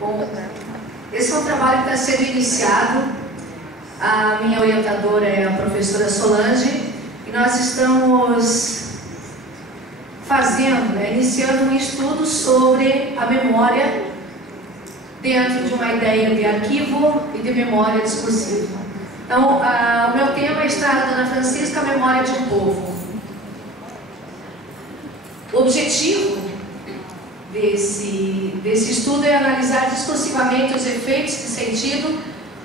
Bom, esse é um trabalho que está sendo iniciado. A minha orientadora é a professora Solange e nós estamos iniciando um estudo sobre a memória dentro de uma ideia de arquivo e de memória discursiva. Então, o meu tema é Estrada Dona Francisca, a memória de um povo. O objetivo desse estudo é analisar discursivamente os efeitos de sentido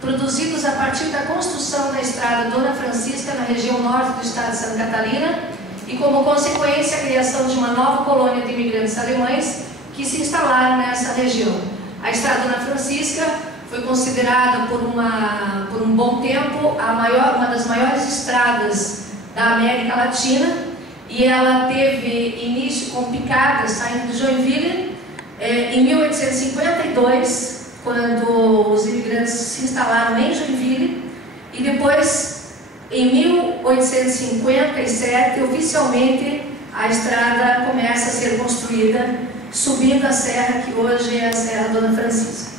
produzidos a partir da construção da Estrada Dona Francisca na região norte do estado de Santa Catarina e, como consequência, a criação de uma nova colônia de imigrantes alemães que se instalaram nessa região. A Estrada Dona Francisca foi considerada por um bom tempo uma das maiores estradas da América Latina, e ela teve início com picadas saindo de Joinville em 1852, quando os imigrantes se instalaram em Joinville, e depois, em 1857, oficialmente, a estrada começa a ser construída, subindo a serra que hoje é a Serra Dona Francisca.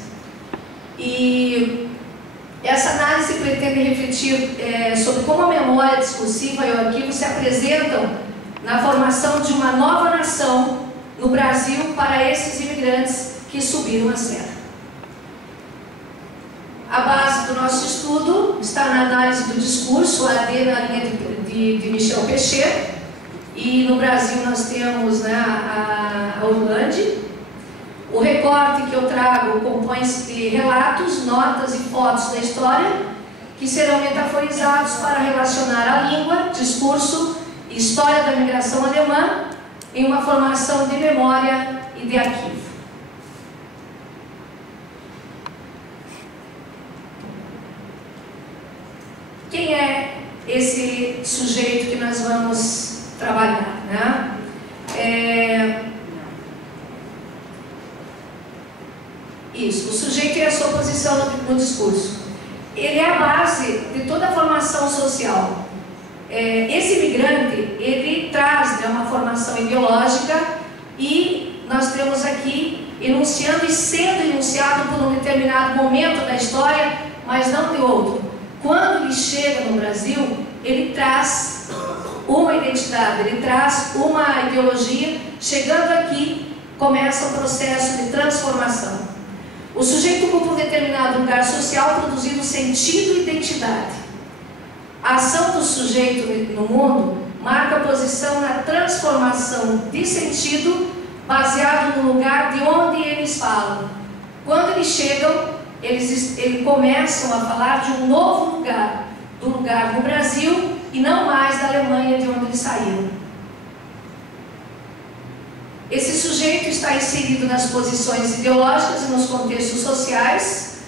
E essa análise pretende refletir sobre como a memória discursiva e o arquivo se apresentam na formação de uma nova nação no Brasil para esses imigrantes que subiram a serra. A base do nosso estudo está na análise do discurso, AD na linha de Michel Pechet, e no Brasil nós temos a Hollande. O recorte que eu trago compõe-se de relatos, notas e fotos da história que serão metaforizados para relacionar a língua, discurso e história da migração alemã em uma formação de memória e de arquivo. Quem é esse sujeito que nós vamos trabalhar, né? Isso, o sujeito é a sua posição no discurso. Ele é a base de toda a formação social. Esse imigrante, ele traz uma formação ideológica e nós temos aqui enunciando e sendo enunciado por um determinado momento da história, mas não de outro. Quando ele chega no Brasil, ele traz uma identidade, ele traz uma ideologia. Chegando aqui, começa um processo de transformação. O sujeito ocupa um determinado lugar social, produzindo sentido e identidade. A ação do sujeito no mundo marca a posição na transformação de sentido baseado no lugar de onde eles falam. Quando eles chegam, eles começam a falar de um novo lugar, do lugar no Brasil e não mais da Alemanha de onde eles saíram. Esse sujeito está inserido nas posições ideológicas e nos contextos sociais,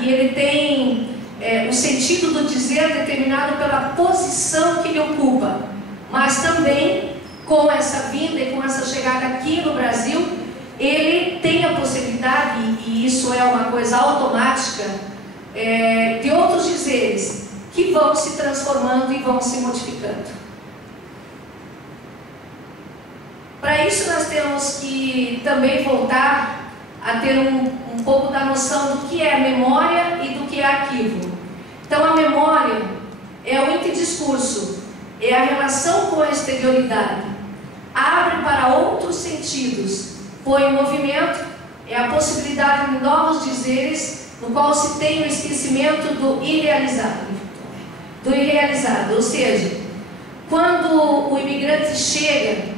e ele tem o sentido do dizer determinado pela posição que ele ocupa, mas também com essa vinda e com essa chegada aqui no Brasil, ele tem a possibilidade, e isso é uma coisa automática, de outros dizeres que vão se transformando e vão se modificando. Para isso nós temos que também voltar a ter um pouco da noção do que é memória e do que é arquivo. Então a memória é o interdiscurso, é a relação com a exterioridade, abre para outros sentidos, põe em movimento, é a possibilidade de novos dizeres, no qual se tem o esquecimento do irrealizado. Ou seja, quando o imigrante chega,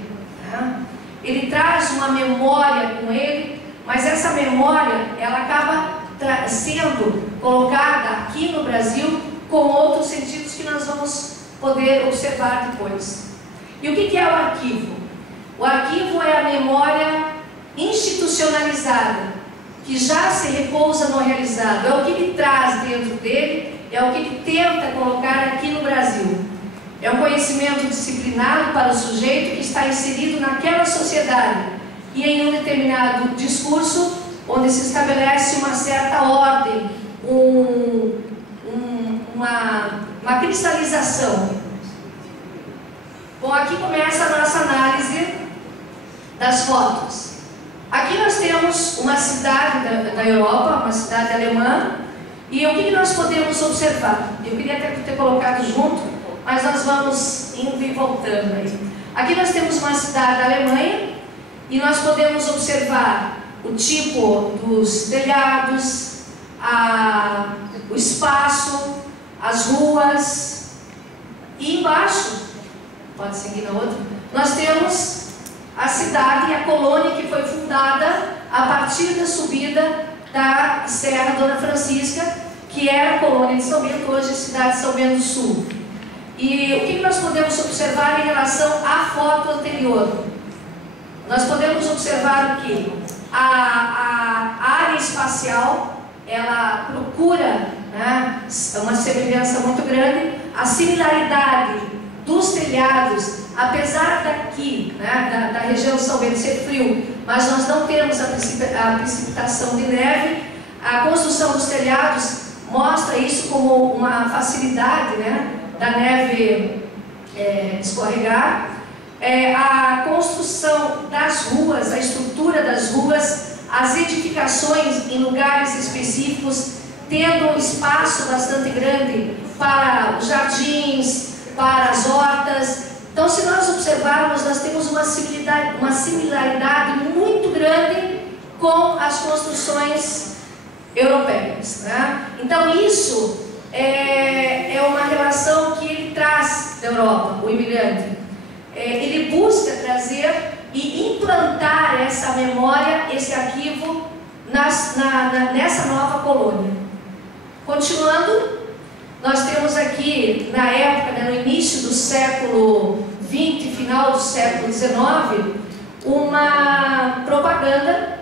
ele traz uma memória com ele, mas essa memória ela acaba sendo colocada aqui no Brasil com outros sentidos que nós vamos poder observar depois. E o que é o arquivo? O arquivo é a memória institucionalizada, que já se repousa no realizado, é o que ele traz dentro dele, é o que ele tenta colocar aqui no Brasil. É um conhecimento disciplinado para o sujeito que está inserido naquela sociedade e em um determinado discurso onde se estabelece uma certa ordem, uma cristalização. Bom, aqui começa a nossa análise das fotos. Aqui nós temos uma cidade da Europa, uma cidade alemã. E o que nós podemos observar? Eu queria até ter colocado junto, mas nós vamos indo e voltando aí. Aqui nós temos uma cidade da Alemanha e nós podemos observar o tipo dos telhados, o espaço, as ruas. E embaixo, pode seguir na outra, nós temos a cidade e a colônia que foi fundada a partir da subida da Serra Dona Francisca, que era a colônia de São Bento, hoje a cidade de São Bento do Sul. E o que nós podemos observar em relação à foto anterior? Nós podemos observar que a área espacial, ela procura, né, uma semelhança muito grande, a similaridade dos telhados, apesar daqui, né, da região de São Bento ser frio, mas nós não temos a precipitação de neve, a construção dos telhados mostra isso como uma facilidade, né, da neve escorregar. A construção das ruas, a estrutura das ruas, as edificações em lugares específicos, tendo um espaço bastante grande para os jardins, para as hortas. Então, se nós observarmos, nós temos uma similaridade muito grande com as construções europeias, né? Então, isso é uma relação que ele traz da Europa, o imigrante. Ele busca trazer e implantar essa memória, esse arquivo nessa nova colônia. Continuando, nós temos aqui, na época, né, no início do século XX, final do século XIX, uma propaganda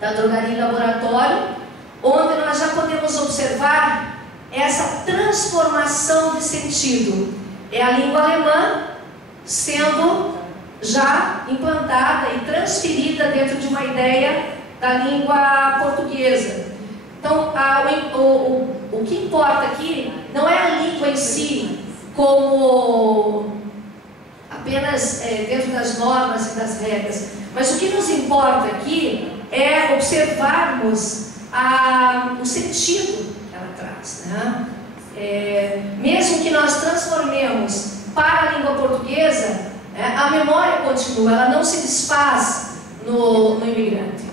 da drogaria Laboratório, onde nós já podemos observar essa transformação de sentido. É a língua alemã sendo já implantada e transferida dentro de uma ideia da língua portuguesa. Então, o que importa aqui não é a língua em si, como apenas dentro das normas e das regras, mas o que nos importa aqui é observarmos o sentido que ela traz, né? Mesmo que nós transformemos para a língua portuguesa, a memória continua, ela não se desfaz no imigrante.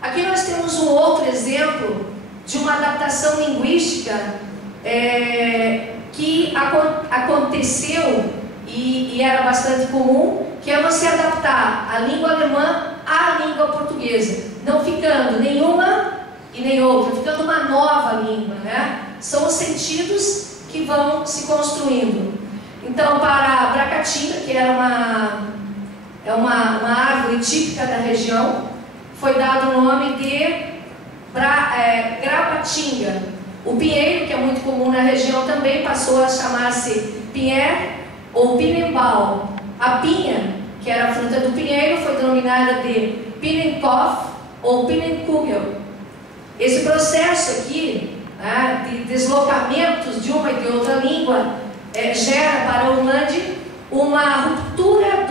Aqui nós temos um outro exemplo de uma adaptação linguística que aconteceu e era bastante comum, que é você adaptar a língua alemã à língua portuguesa, não ficando nenhuma e nem outra, ficando uma nova língua, né? São os sentidos que vão se construindo. Então, para a Bracatinga, que era uma árvore típica da região, foi dado o nome de Grapatinga. O pinheiro, que é muito comum na região, também passou a chamar-se Pinher ou Pinenbaum. A pinha, que era a fruta do pinheiro, foi denominada de Pinenkopf ou Pinenkugel. Esse processo aqui, né, de deslocamentos de uma e de outra língua gera para o Orlandi uma ruptura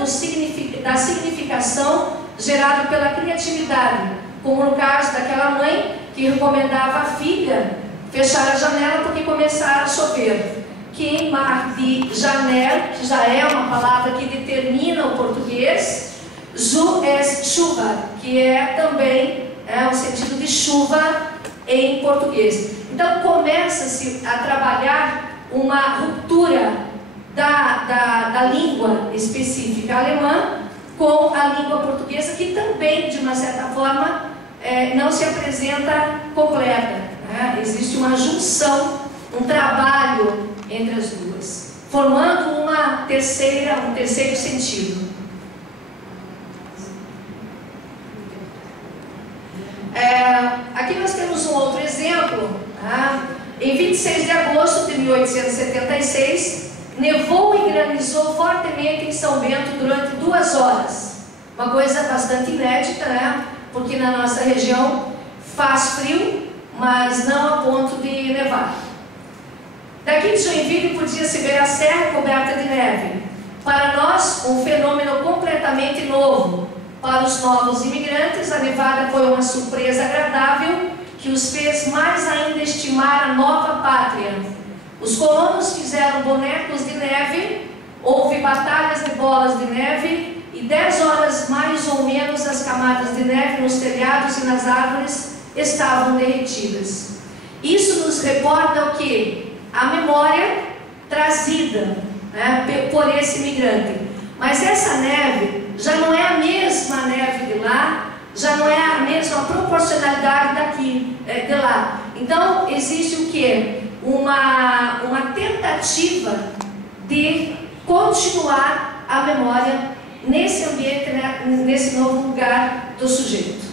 da significação gerada pela criatividade, como no caso daquela mãe que recomendava à filha fechar a janela porque começara a chover. Que em mar de janela, que já é uma palavra que determina o português, zu es chuva, que é também o sentido de chuva em português. Então começa-se a trabalhar uma ruptura da língua específica alemã com a língua portuguesa, que também, de uma certa forma, não se apresenta completa, né? Existe uma junção, um trabalho entre as duas, formando um terceiro sentido. Aqui nós temos um outro exemplo, tá? Em 26 de agosto de 1876, nevou e granizou fortemente em São Bento durante 2 horas. Uma coisa bastante inédita, né? Porque na nossa região faz frio, mas não a ponto de nevar. Daqui de Joinville podia-se ver a serra coberta de neve. Para nós, um fenômeno completamente novo. Para os novos imigrantes, a nevada foi uma surpresa agradável que os fez mais ainda estimar a nova pátria. Os colonos fizeram bonecos de neve, houve batalhas de bolas de neve e 10 horas mais ou menos as camadas de neve nos telhados e nas árvores estavam derretidas. Isso nos recorda o que? A memória trazida, né, por esse imigrante. Mas essa neve já não é a mesma neve de lá, já não é a mesma proporcionalidade daqui, de lá. Então, existe o que? Uma tentativa de continuar a memória nesse ambiente, né, nesse novo lugar do sujeito.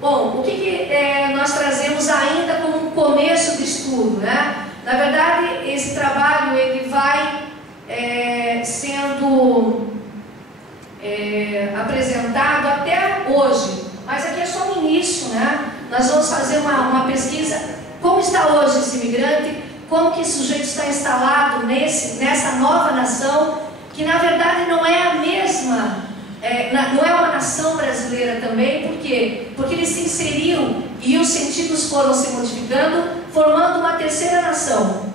Bom, o que nós trazemos ainda como um começo de estudo, né? Na verdade, esse trabalho ele vai sendo apresentado até hoje, mas aqui é só o início, né? Nós vamos fazer uma pesquisa, como está hoje esse imigrante, como que esse sujeito está instalado nessa nova nação, que na verdade não é a mesma, não é uma nação brasileira também. Por quê? Porque eles se inseriram e os sentidos foram se modificando, formando uma terceira nação,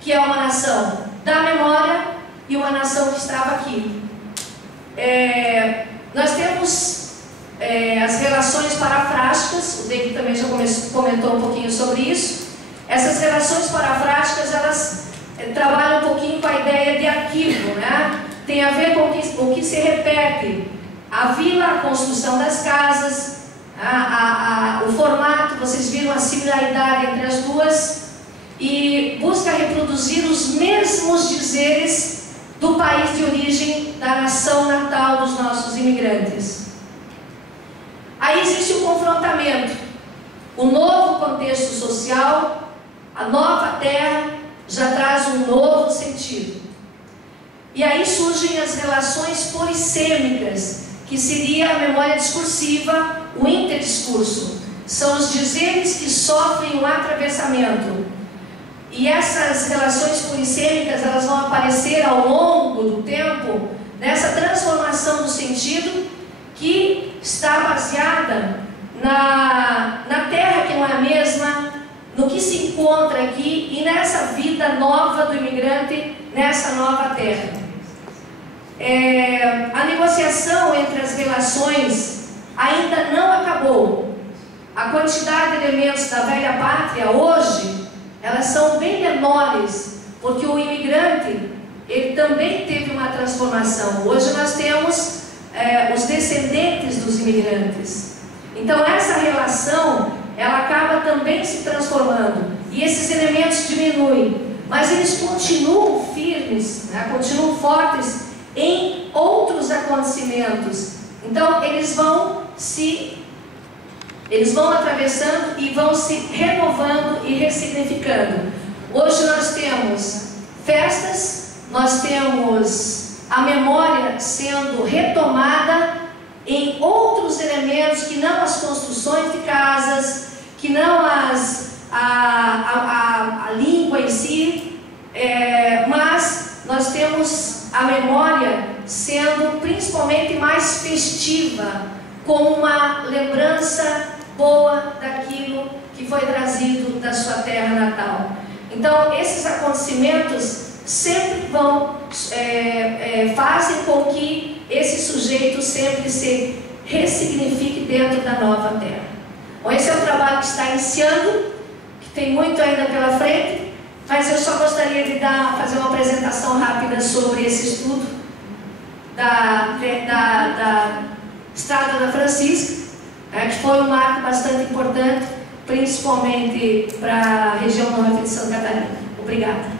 que é uma nação da memória e uma nação que estava aqui. Nós temos as relações parafrásticas, o David também já comentou um pouquinho sobre isso. Essas relações parafrásticas, elas trabalham um pouquinho com a ideia de arquivo, né? Tem a ver com o que se repete: a vila, a construção das casas, o formato. Vocês viram a similaridade entre as duas, e busca reproduzir os mesmos dizeres do país de origem, da nação natal dos nossos imigrantes. Aí existe o confrontamento, o novo contexto social, a nova terra já traz um novo sentido. E aí surgem as relações polissêmicas, que seria a memória discursiva, o interdiscurso. São os dizeres que sofrem um atravessamento. E essas relações polissêmicas, elas vão aparecer ao longo do tempo, nessa transformação do sentido, que está baseada na terra que não é a mesma, no que se encontra aqui e nessa vida nova do imigrante, nessa nova terra. A negociação entre as relações ainda não acabou. A quantidade de elementos da velha pátria hoje, elas são bem menores, porque o imigrante, ele também teve uma transformação. Hoje nós temos os descendentes dos imigrantes. Então essa relação, ela acaba também se transformando, e esses elementos diminuem, mas eles continuam firmes, né? Continuam fortes em outros acontecimentos. Então eles vão atravessando e vão se renovando e ressignificando. Hoje nós temos festas, nós temos a memória sendo retomada em outros elementos que não as construções de casas, que não a língua em si, mas nós temos a memória sendo principalmente mais festiva, como uma lembrança boa daquilo que foi trazido da sua terra natal. Então esses acontecimentos sempre fazem com que esse sujeito sempre se ressignifique dentro da nova terra. Bom, esse é um trabalho que está iniciando, que tem muito ainda pela frente, mas eu só gostaria de fazer uma apresentação rápida sobre esse estudo da Estrada da Francisca, que foi um marco bastante importante, principalmente para a região norte de Santa Catarina. Obrigada.